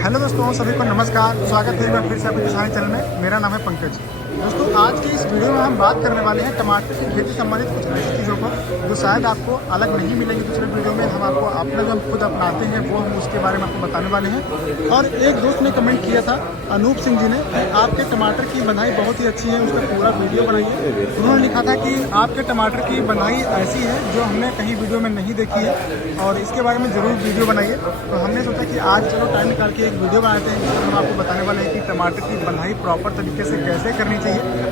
Hello दोस्तों, सभी को नमस्कार। स्वागत है मैं फिर से आपके किसान चैनल में। मेरा नाम है पंकज। दोस्तों, आज की इस वीडियो में हम बात करने वाले हैं टमाटर की खेती संबंधित कुछ ऐसी चीज़ों पर जो शायद आपको अलग नहीं मिलेंगी दूसरे वीडियो में। हम आपको अपना जो हम खुद अपनाते हैं वो हम उसके बारे में आपको बताने वाले हैं। और एक दोस्त ने कमेंट किया था, अनूप सिंह जी ने, कि आपके टमाटर की बनाई बहुत ही अच्छी है, उसका पूरा वीडियो बनाइए। उन्होंने लिखा था कि आपके टमाटर की बनाई ऐसी है जो हमने कहीं वीडियो में नहीं देखी है और इसके बारे में ज़रूर वीडियो बनाइए। तो हमने सोचा कि आज चलो टाइम निकाल के एक वीडियो बनाते हैं जिसमें हम आपको बताने वाले हैं कि टमाटर की बनाई प्रॉपर तरीके से कैसे करनी चाहिए।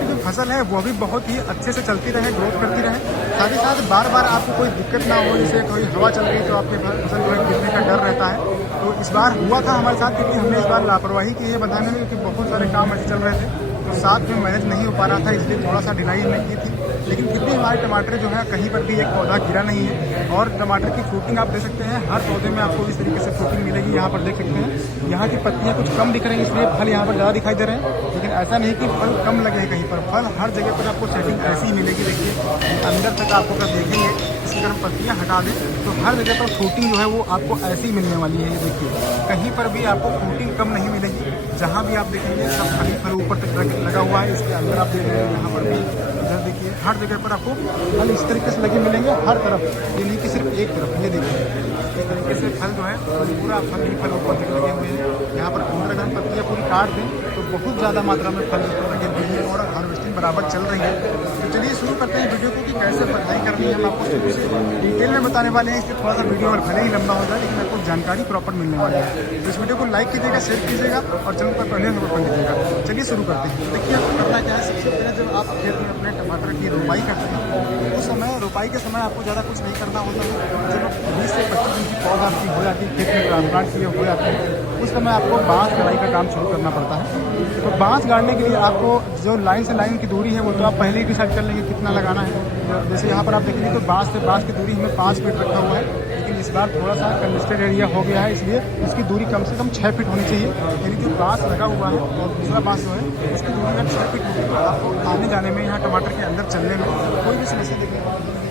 जो फसल है वो भी बहुत ही अच्छे से चलती रहे, ग्रोथ करती रहे, साथ ही साथ बार बार आपको कोई दिक्कत ना हो। जैसे कोई हवा चल रही तो आपके फसल जो है गिरने का डर रहता है। तो इस बार हुआ था हमारे साथ, क्योंकि हमने इस बार लापरवाही की है बनाने में, क्योंकि बहुत सारे काम ऐसे चल रहे थे तो साथ में मैनेज नहीं हो पा रहा था, इसलिए थोड़ा सा डिलाई हमने की थी। लेकिन फिर भी हमारे टमाटर जो है कहीं पर भी एक पौधा गिरा नहीं है। और टमाटर की फ्रूटिंग आप देख सकते हैं, हर पौधे में आपको इस तरीके से फ्रूटिंग मिलेगी। यहाँ पर देख सकते हैं, यहाँ की पत्तियाँ कुछ कम दिख रही हैं, इसलिए फल यहाँ पर ज़्यादा दिखाई दे रहे हैं। लेकिन ऐसा नहीं कि फल कम लगे कहीं पर, फल हर जगह पर आपको सेटिंग ऐसी ही मिलेगी। देखिए अंदर तक आपको अगर देखेंगे, इसकी अगर हम पत्तियाँ हटा दें तो हर जगह पर फ्रूटिंग जो है वो आपको ऐसी ही मिलने वाली है। ये देखिए कहीं पर भी आपको फ्रूटिंग कम नहीं मिलेगी। जहाँ भी आप देखेंगे सब फल ऊपर तक लगा हुआ है। इसके अंदर आप देख रहे हैं, यहाँ पर भी, इधर देखिए, हर जगह पर आपको फल इस तरीके से लगे मिलेंगे, हर तरफ। ये नहीं कि सिर्फ एक तरफ। ये देखिए इस तरीके से फल जो है पूरा फल ही फल ऊपर तक लगे हुए हैं। यहाँ पर अंदर अगर हम पत्तियाँ पूरी काट दें तो बहुत ज़्यादा मात्रा में फल ऊपर लगे हुए हैं और हार्वेस्टिंग बराबर चल रही है। तो चलिए शुरू करते हैं वीडियो को कि कैसे बनाई करनी है। हम आपको शुरू से डिटेल में बताने वाले हैं, इसलिए थोड़ा सा वीडियो और भले ही लंबा हो जाए लेकिन आपको जानकारी प्रॉपर मिलने वाली है। तो इस वीडियो को लाइक कीजिएगा, शेयर कीजिएगा और चैनल पर पहले नंबर पर लीजिएगा। चलिए शुरू करते हैं। देखिए आपको करना क्या है, सबसे पहले जब आप खेत में अपने टमाटर की रोपाई करते हैं उस समय, रोपाई के समय आपको ज़्यादा कुछ नहीं करना होता है। जब 20 से 25 दिन की पौध आपकी हो जाती है, खेत में ट्रांसप्लांट किए हो जाती है, उस समय आपको बांस गाड़ाई का काम शुरू करना पड़ता है। तो बांस गाड़ने के लिए आपको जो लाइन से लाइन की दूरी है वो तो आप पहले ही डिसाइड कर लेंगे कितना लगाना है। जैसे यहाँ पर आप देखेंगे तो बांस से बांस की दूरी हमें 5 फीट रखा हुआ है, लेकिन इस बार थोड़ा सा कंजेस्टेड एरिया हो गया है, इसलिए इसकी दूरी कम से कम 6 फीट होनी चाहिए। यानी जो बांस लगा हुआ है और दूसरा बांस जो है उसकी दूरी अगर 6 फीट होगी तो आपको आने जाने में, यहाँ टमाटर के अंदर चलने में कोई भी समस्या देखने को नहीं मिलेगी।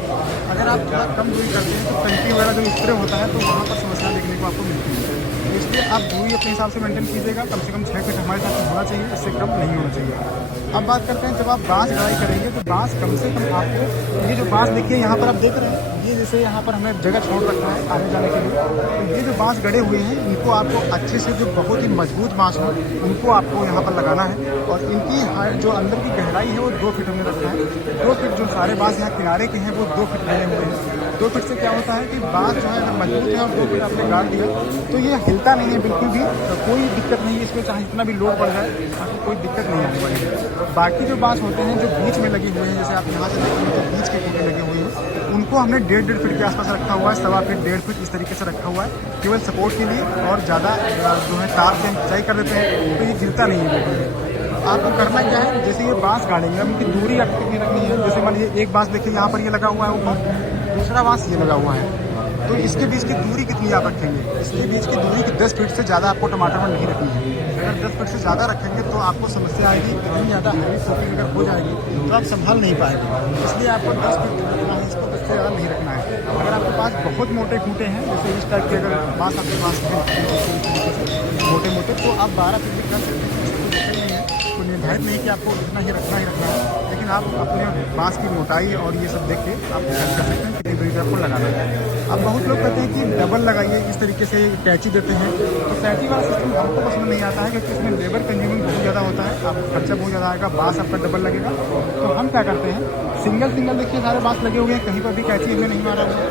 अगर आप थोड़ा कम दूरी करते हैं तो टंकी वगैरह जो स्प्रे होता है तो वहाँ पर समस्या देखने को आपको मिलती है। इसलिए आप दूरी अपने हिसाब से मेंटेन कीजिएगा, कम से कम 6 फीट हमारे साथ होना चाहिए, इससे कम नहीं होना चाहिए। अब बात करते हैं, जब आप बांस गढ़ाई करेंगे तो बांस कम से कम आपको, ये जो बांस देखिए यहाँ पर आप देख रहे हैं, ये जैसे यहाँ पर हमें जगह छोड़ रखा है आने जाने के लिए, तो ये जो बांस गड़े हुए हैं इनको आपको अच्छे से, जो बहुत ही मजबूत बांस हो उनको आपको यहाँ पर लगाना है। और इनकी जो अंदर की गहराई है वो 2 फीट हमने रखा है। 2 फीट जो सारे बांस यहाँ किनारे के हैं वो 2 फीट बने हुए हैं। 2 फीट से क्या होता है कि बांस जो है अगर मजबूत है और 2 फीट आपने गाड़ दिया तो ये हिलता नहीं है बिल्कुल भी, तो कोई दिक्कत नहीं है इसमें, चाहे जितना भी लोड बढ़ जाए आपको कोई दिक्कत नहीं आने वाली है। बाकी जो बांस होते हैं जो बीच में लगे हुए हैं, जैसे आप यहाँ से देखेंगे तो बीच के खूंटे लगे हुए हैं, उनको हमने 1.5 फीट के आसपास रखा हुआ है, 1.25 फीट 1.5 फीट इस तरीके से रखा हुआ है, केवल सपोर्ट के लिए। और ज़्यादा जो है तार से हम सिंचाई कर देते हैं तो ये गिरता नहीं है बिल्कुल। आपको करना क्या है, जैसे ये बांस गाड़ेंगे अब इनकी दूरी आपको कितनी रखनी है। जैसे मान लीजिए एक बांस देखिए यहाँ पर ये लगा हुआ है ऊपर, दूसरा बांस ये लगा हुआ है, तो इसके बीच की दूरी कितनी आप रखेंगे। इसके बीच की दूरी 10 फीट से ज़्यादा आपको टमाटर में नहीं रखनी है। अगर 10 फीट से ज़्यादा रखेंगे तो आपको समस्या आएगी, इतनी ज़्यादा हैवी फ्रूटिंग अगर हो जाएगी तो आप संभाल नहीं पाएंगे। इसलिए आपको 10 फीट रखना है, इसको 10 से ज़्यादा नहीं रखना है। अगर आपके पास बहुत मोटे खूंटे हैं, जैसे इस टाइप के अगर बांस आपके पास है मोटे मोटे, तो आप 12 फीट भी कर सकते हैं, नहीं है तो निर्धारित नहीं कि आपको इतना ही रखना है। लेकिन आप अपने बांस की मोटाई और ये सब देख के आप डिसाइड कर सकते हैं कितनी दूरी पर आपको लगाना है। अब बहुत लोग कहते हैं कि डबल लगाइए, इस तरीके से कैंची देते हैं, तो कैंची वाला सिस्टम हमको पसंद नहीं आता है, क्योंकि इसमें लेबर कंज्यूमिंग बहुत ज़्यादा होता है, आपको खर्चा बहुत ज़्यादा आएगा, बांस आपका डबल लगेगा। तो हम क्या करते हैं, सिंगल देखिए सारे बांस लगे हुए हैं, कहीं पर भी कैंची हमने नहीं मारा हुआ है,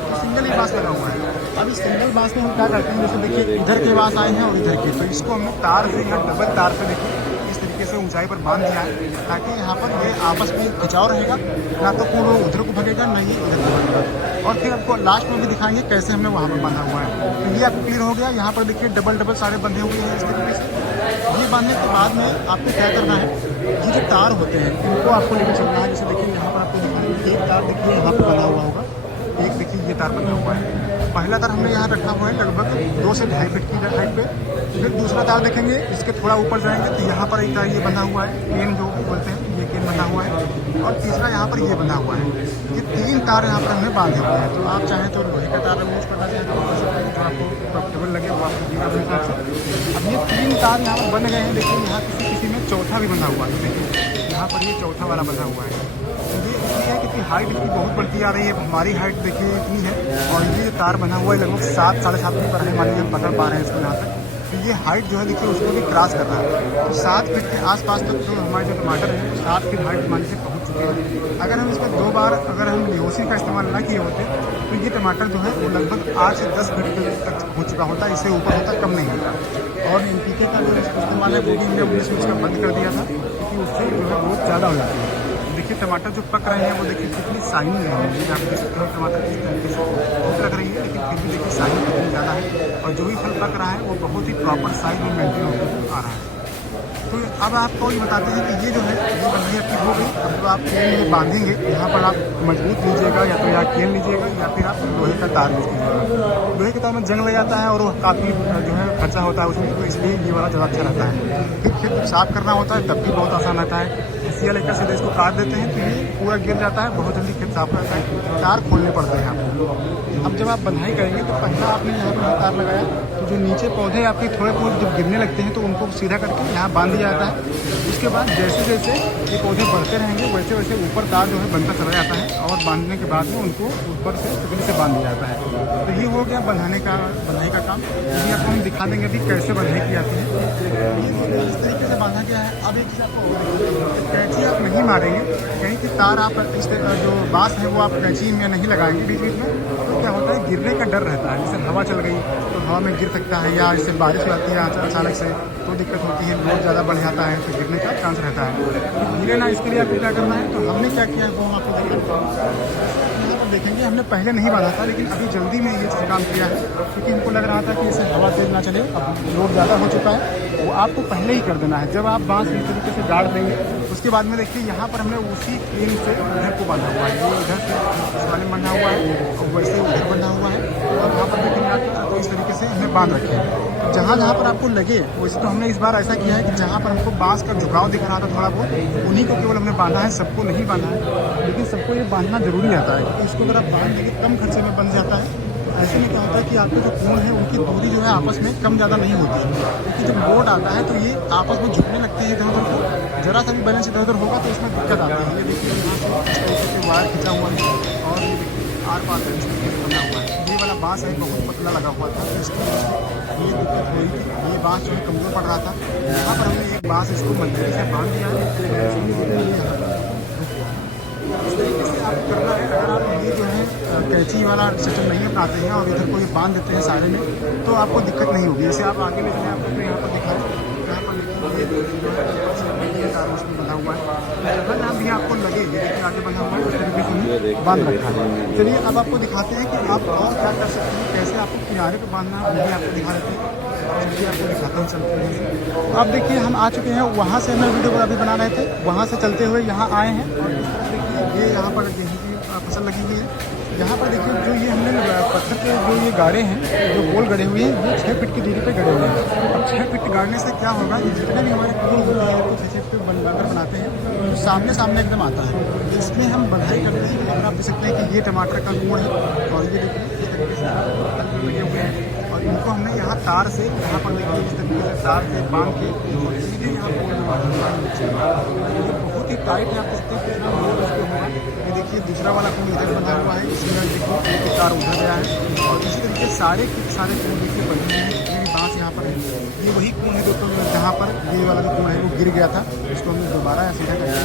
तो सिंगल ही बांस लगा हुआ है। अब इस सिंगल बांस में हम क्या करते हैं, जैसे देखिए इधर के बांस आए हैं और इधर के, तो इसको हमने तार से या डबल तार से देखिए इस तरीके से ऊंचाई पर बांध दिया है, ताकि यहाँ पर ये आपस में खिंचाव रहेगा, ना तो वो उधर को भगेगा ना ही इधर को भगेगा। और फिर आपको लास्ट में भी दिखाएंगे कैसे हमने वहाँ पर बांधा हुआ है। तो ये आपको क्लियर हो गया। यहाँ पर देखिए डबल सारे बंधे हुए हैं इस तरीके से। ये बांधने के बाद में आपको क्या करना है, ये जो तार होते हैं इनको आपको लेकर चलना है। जैसे देखिए यहाँ पर आपको दिखाएंगे, एक तार देखिए यहाँ पर बना हुआ होगा, एक देखिए ये तार बना हुआ है। पहला तार हमने यहाँ रखा हुआ है लगभग 2 से 2.5 फीट की हाइट पे। फिर दूसरा तार देखेंगे, इसके थोड़ा ऊपर जाएंगे तो यहाँ पर एक तार ये बंधा हुआ है, केन जो बोलते हैं, ये केन बंधा हुआ है, और तीसरा यहाँ पर ये बंधा हुआ है। ये 3 तार यहाँ पर हमने बांधे हुए हैं। तो आप चाहें तो लोहे का तार यूज करना चाहें तो कर सकते हैं, जो आपको केबल लगे वो आपको दिया अपने हिसाब से। अब ये 3 तार यहाँ पर बन गए हैं। देखिए यहाँ किसी में चौथा भी बंधा हुआ है। देखिए यहाँ पर ये चौथा वाला बंधा हुआ है। तो ये इसलिए है कि हाइट इसकी बहुत बढ़ती आ रही है। हमारी हाइट देखिए इतनी है और ये जो तार बना हुआ है लगभग 7 साढ़े 7 फीट पर है। मान लीजिए हम पकड़ पा रहे हैं इसको यहाँ तक। तो ये हाइट जो है देखिए उसको भी क्रॉस कर रहा है। तो 7 फीट के आसपास तक जो हमारे जो टमाटर है 7 फीट हाइट मान लीजिए पहुँच चुके हैं। अगर हम इसमें 2 बार अगर हम लियोसिन का इस्तेमाल ना किए होते तो ये टमाटर जो है वो लगभग 8 से 10 फीट तक हो चुका होता। इससे ऊपर होता, कम नहीं होता। और NPK का जो इस्तेमाल है वो भी हमने 19 में इसका बंद कर दिया था क्योंकि उससे जो है बहुत ज़्यादा हो जाता है। देखिए टमाटर जो पक रहे हैं वो देखिए कितनी शाइनिंग है। आप देख सकते हो टमाटर किस तरीके से भूख लग रही है लेकिन फिर भी देखिए शाइनिंग कितनी ज़्यादा है। और जो भी फल पक रहा है वो बहुत ही प्रॉपर साइज में मेंटेन होकर आ रहा है। तो अब आपको ये बताते हैं कि ये जो है ये बंधी आपकी हो गई। अब जो आप केन में बांधेंगे यहाँ पर आप मजबूत लीजिएगा या तो यहाँ केन लीजिएगा या फिर आप लोहे का तार यूज कीजिएगा। लोहे के तार में जंग लग जाता है और वो काफ़ी जो है खर्चा होता है उसमें, तो इसलिए ये वाला ज़्यादा अच्छा रहता है। फिर खेत साफ करना होता है तब भी बहुत आसान रहता है। सिया लेकर सीधे इसको काट देते हैं तो ये पूरा गिर जाता है, बहुत जल्दी खेत साफ रहता है। तार खोलने पड़ते हैं आपको। अब जब आप बंधाई करेंगे तो पहला आपने यहाँ पर तार लगाया तो जो नीचे पौधे आपके थोड़े बहुत जब गिरने लगते हैं तो उनको सीधा करके यहाँ बांध दिया जाता है। उसके बाद जैसे जैसे ये पौधे बढ़ते रहेंगे वैसे वैसे ऊपर तार जो है बनता चला जाता है और बांधने के बाद में उनको ऊपर से फिर से बांध दिया जाता है। तो ये हो गया बंधाई का काम। ये आपको हम दिखा देंगे अभी कैसे बंधाई की जाती है। इस तरीके से बांधा गया है। अब एक चीज़ आपको कैंची आप नहीं मारेंगे, कहीं की तार आप इस जो बाँस है वो आप कैंची में नहीं लगाएंगे बीच बीच में। तो क्या होता है गिरने का डर रहता है। जैसे हवा चल गई तो हवा में गिर सकता है या इससे बारिश हो जाती है अचानक से तो दिक्कत होती है, लोड ज़्यादा बढ़ जाता है तो गिरने का चांस रहता है। तो गिरे ना इसके लिए आपको क्या करना है, तो हमने क्या किया है वो हम आपको यहाँ पर देखेंगे। हमने पहले नहीं बांधा था लेकिन अभी जल्दी में ये चीज़ काम किया है क्योंकि हमको लग रहा था कि इसे हवा तेज ना चले, अब लोड ज़्यादा हो चुका है। वो आपको पहले ही कर देना है। जब आप बाँस इस तरीके से गाड़ देंगे उसके बाद में देखिए यहाँ पर हमने उसी क्रीम से उधर को बांधा हुआ है। ये इधर से इस वाले में बंधा हुआ है और वैसे उधर बंधा हुआ है और यहाँ पर देखेंगे आप इस तरीके से हमने बांध रखे हैं। जहाँ जहाँ पर आपको लगे वैसे तो हमने इस बार ऐसा किया है कि जहाँ पर हमको बाँस का झुकाव दिख रहा था थोड़ा बहुत उन्हीं को केवल हमने बांधा है, सबको नहीं बांधा है। लेकिन सबको ये बांधना जरूरी रहता है क्योंकि इसको अगर आप बांध देंगे कम खर्चे में बन जाता है। ऐसे में क्या होता है कि आपके जो कोण है उनकी दूरी जो है आपस में कम ज़्यादा नहीं होती है क्योंकि जब लोड आता है तो ये आपस में झुकने लगते हैं इधर उधर को। जरा सा भी बैलेंस इधर उधर होगा तो इसमें दिक्कत आती है। ये देखिए यहाँ से इस तरीके से वायर खींचा हुआ है और ये देखिए आर पार इस तरीके से बना हुआ है। ये वाला बाँस है बहुत पतला लगा हुआ था तो इसकी वजह से ये दिक्कत हुई थी। ये बाँस जो है कमज़ोर पड़ रहा था। यहाँ पर हमने एक बाँस इसको मजबूती से बांध दिया है। इस तरीके से आप करना है। अगर आप ये जो है कैंची वाला सिस्टम नहीं अपनाते हैं और इधर को ये बांध देते हैं सारे में तो आपको दिक्कत नहीं होगी। जैसे आप आगे ले चलें आपको यहाँ पर दिखाएं, यहाँ पर ये तार उसमें बंधा हुआ है। जगह जहाँ भी आपको लगे ये देखिए आगे बंधा हुआ है उस तरीके से बांध रखा है। चलिए अब आपको दिखाते हैं कि आप और क्या कर सकते हैं, कैसे आपको किनारे पर बांधना है वो भी आपको दिखा देते हैं। चलिए आपको दिखाता हूँ चलते हैं। तो अब देखिए हम आ चुके हैं, वहाँ से हमें वीडियो अभी बना रहे थे, वहाँ से चलते हुए यहाँ आए हैं और देखिए ये यहाँ पर गेहूँ की फसल लगी हुई है। यहाँ पर देखिए जो ये हमने पत्थर के जो ये गाड़े हैं जो गोल गड़े हुए हैं ये 6 फीट की दूरी पे गड़े हुए हैं। अब 6 फीट गाड़ने से क्या होगा कि जितने भी हमारे कुल होते हैं तो 6 फीट बनाकर बनाते हैं तो सामने सामने एकदम आता है। इसमें हम बंधाई करते हैं। अगर आप देख सकते हैं कि ये टमाटर का गुण है और ये देखिए इस तरीके से लगे हुए हैं और इनको हमने यहाँ तार से यहाँ पर देखिए इस तरीके से तार से बांध के और सीधे यहाँ बहुत ही टाइट है। आप देखते हैं कितना लोड इसको होगा। ये देखिए दूसरा वाला कोण इधर बना हुआ है, इसमें देखिए एक तार उधर गया है और इसी तरीके सारे कोण देखिए बने हुए हैं। जितने भी बाँस यहाँ पर है ये वही कोण है दोस्तों जहाँ पर ये वाला जो कोण है वो गिर गया था। इसको हमने दोबारा सीधा करके